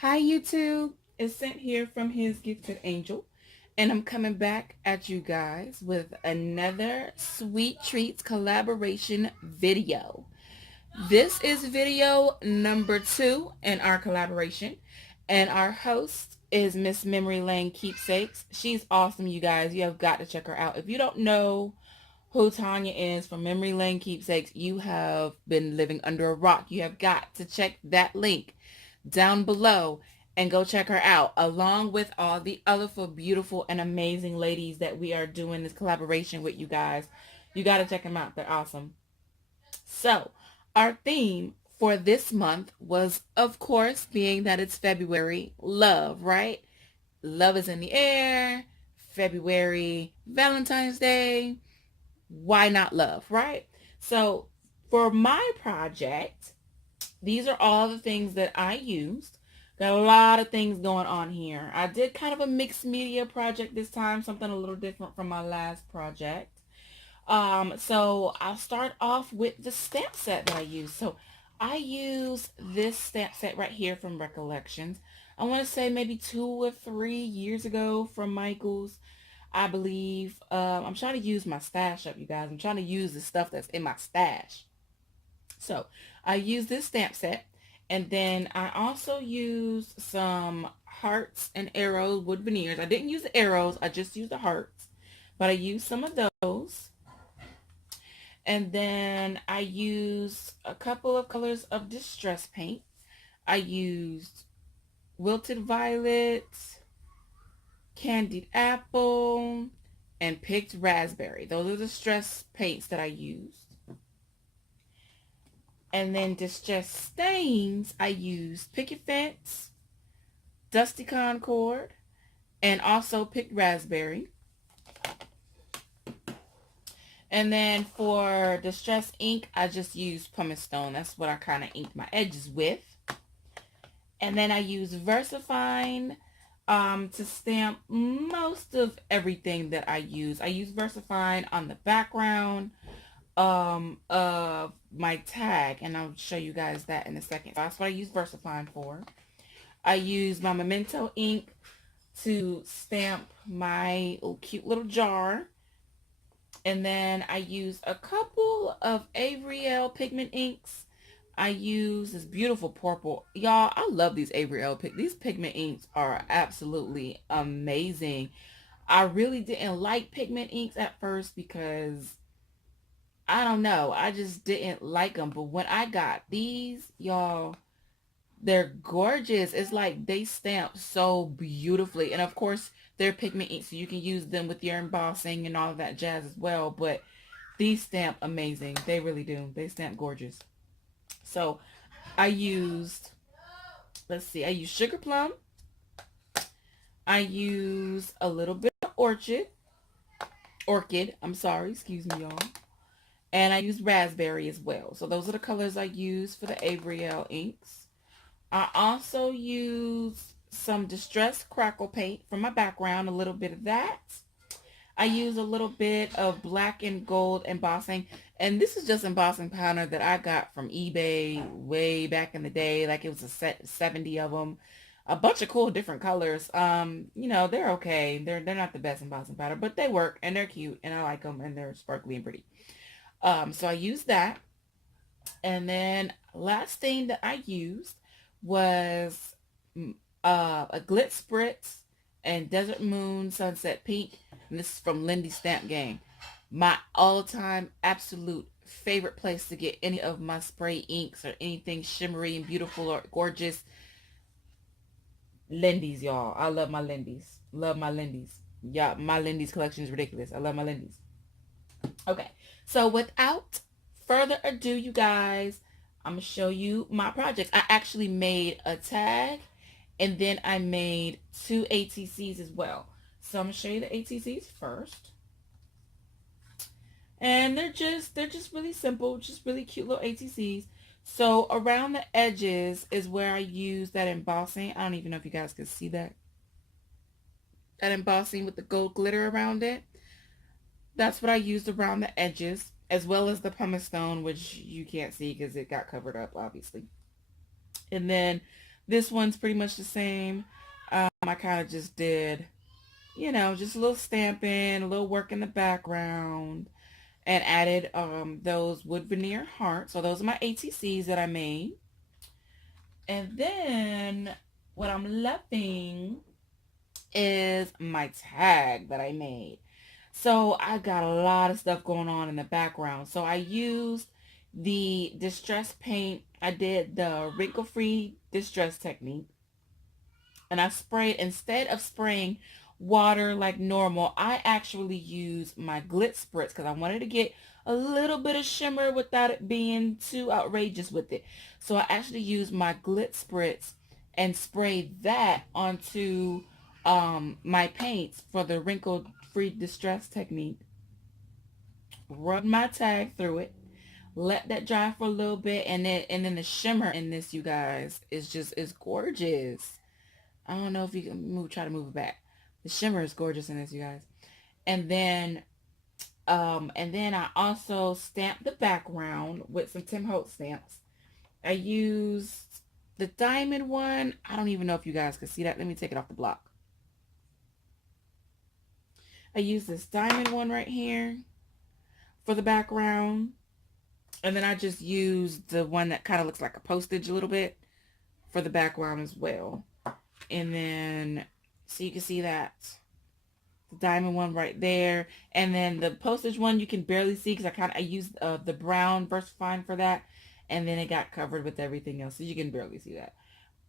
Hi YouTube, it's Sent here from His Gifted Angel, and I'm coming back at you guys with another Sweet Treats collaboration video. This is video number 2 in our collaboration, and our host is Miss Memory Lane Keepsakes. She's awesome, you guys. You have got to check her out. If you don't know who Tanya is from Memory Lane Keepsakes, you have been living under a rock. You have got to check that link down below and go check her out, along with all the other beautiful and amazing ladies that we are doing this collaboration with, you guys. You got to check them out. They're awesome. So our theme for this month was, of course, being that it's February, love, right? Love is in the air. February, Valentine's Day. Why not love, right? So for my project, these are all the things that I used. Got a lot of things going on here. I did kind of a mixed media project this time, something a little different from my last project. So I'll start off with the stamp set that I use. So I use this stamp set right here from Recollections. I want to say maybe 2 or 3 years ago from Michael's, I believe. I'm trying to use my stash up, you guys. I'm trying to use the stuff that's in my stash. So I use this stamp set, and then I also use some hearts and arrows wood veneers. I didn't use the arrows, I just used the hearts, but I used some of those. And then I used a couple of colors of distress paint. I used wilted violet, candied apple, and picked raspberry. Those are the distress paints that I used. And then distress stains, I used picket fence, dusty concord, and also picked raspberry. And then for distress ink, I just used pumice stone. That's what I kind of inked my edges with. And then I use VersaFine to stamp most of everything that I use. I use VersaFine on the background of my tag, and I'll show you guys that in a second. That's what I use VersaFine for. I use my Memento ink to stamp my cute little jar. And then I use a couple of Ariel pigment inks. I use this beautiful purple. Y'all, I love these Ariel these pigment inks are absolutely amazing. I really didn't like pigment inks at first because I don't know, I just didn't like them. But when I got these, y'all, they're gorgeous. It's like they stamp so beautifully. And of course, they're pigment ink, so you can use them with your embossing and all of that jazz as well. But these stamp amazing. They really do. They stamp gorgeous. So I used, let's see, I used sugar plum. I use a little bit of orchid, I'm sorry, excuse me, y'all. And I use raspberry as well. So those are the colors I use for the Ariel inks. I also use some distressed crackle paint for my background, a little bit of that. I use a little bit of black and gold embossing, and this is just embossing powder that I got from eBay way back in the day. Like, it was a set 70 of them, a bunch of cool different colors. They're okay. They're not the best embossing powder, but they work and they're cute and I like them and they're sparkly and pretty. So I used that, and then last thing that I used was a Glitz Spritz and Desert Moon Sunset Pink. And this is from Lindy's Stamp Game. My all-time absolute favorite place to get any of my spray inks or anything shimmery and beautiful or gorgeous. Lindy's, y'all. I love my Lindy's. Love my Lindy's. Yeah, my Lindy's collection is ridiculous. I love my Lindy's. Okay, so without further ado, you guys, I'm going to show you my project. I actually made a tag, and then I made 2 ATCs as well. So I'm going to show you the ATCs first. And they're just really simple, just really cute little ATCs. So around the edges is where I use that embossing. I don't even know if you guys can see that. That embossing with the gold glitter around it. That's what I used around the edges, as well as the pumice stone, which you can't see because it got covered up, obviously. And then This one's pretty much the same. I kind of just did, just a little stamping, a little work in the background, and added those wood veneer hearts. So those are my ATCs that I made. And then what I'm loving is my tag that I made. So I got a lot of stuff going on in the background. So I used the distress paint. I did the wrinkle-free distress technique. And I sprayed, instead of spraying water like normal, I actually used my Glitz Spritz because I wanted to get a little bit of shimmer without it being too outrageous with it. So I actually used my Glitz Spritz and sprayed that onto my paints for the wrinkle-free distress technique. Rub my tag through it. Let that dry for a little bit, and then the shimmer in this, you guys, is gorgeous. I don't know if you can try to move it back. The shimmer is gorgeous in this, you guys. And then I also stamped the background with some Tim Holtz stamps. I used the diamond one. I don't even know if you guys can see that. Let me take it off the block. I used this diamond one right here for the background. And then I just used the one that kind of looks like a postage a little bit for the background as well. And then, so you can see that, the diamond one right there. And then the postage one you can barely see because I used the brown VersaFine for that. And then it got covered with everything else, so you can barely see that.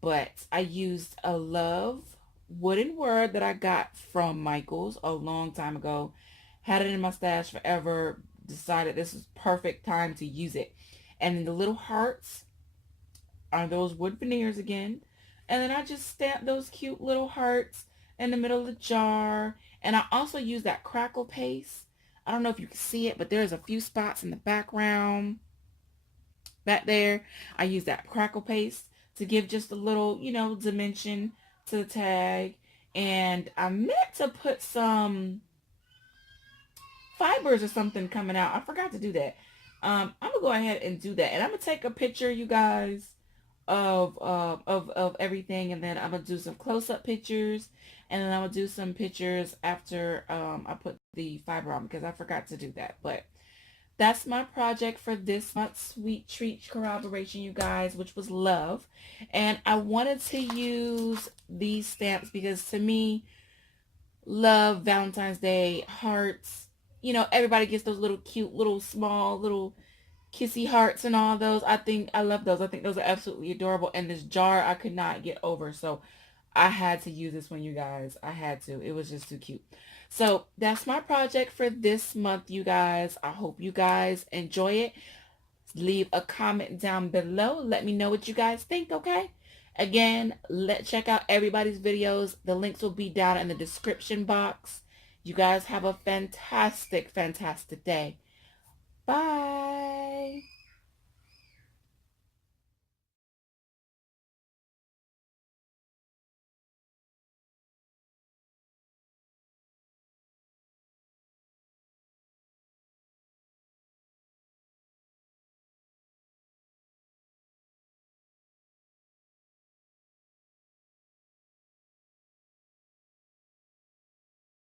But I used a Love wooden word that I got from Michael's a long time ago. Had it in my stash forever. Decided this was perfect time to use it. And then the little hearts are those wood veneers again. And then I just stamped those cute little hearts in the middle of the jar. And I also used that crackle paste. I don't know if you can see it, but there's a few spots in the background back there. I used that crackle paste to give just a little, dimension to the tag. And I meant to put some fibers or something coming out. I forgot to do that. I'm gonna go ahead and do that, and I'm gonna take a picture, you guys, of everything, and then I'm gonna do some close-up pictures, and then I'm gonna do some pictures after I put the fiber on, because I forgot to do that. But that's my project for this month's Sweet Treat collaboration, you guys, which was love. And I wanted to use these stamps because, to me, love, Valentine's Day, hearts, everybody gets those little cute, little small, little kissy hearts and all those. I love those. I think those are absolutely adorable. And this jar I could not get over. So I had to use this one, you guys. I had to. It was just too cute. So that's my project for this month, you guys. I hope you guys enjoy it. Leave a comment down below. Let me know what you guys think, okay? Again, check out everybody's videos. The links will be down in the description box. You guys have a fantastic, fantastic day. Bye.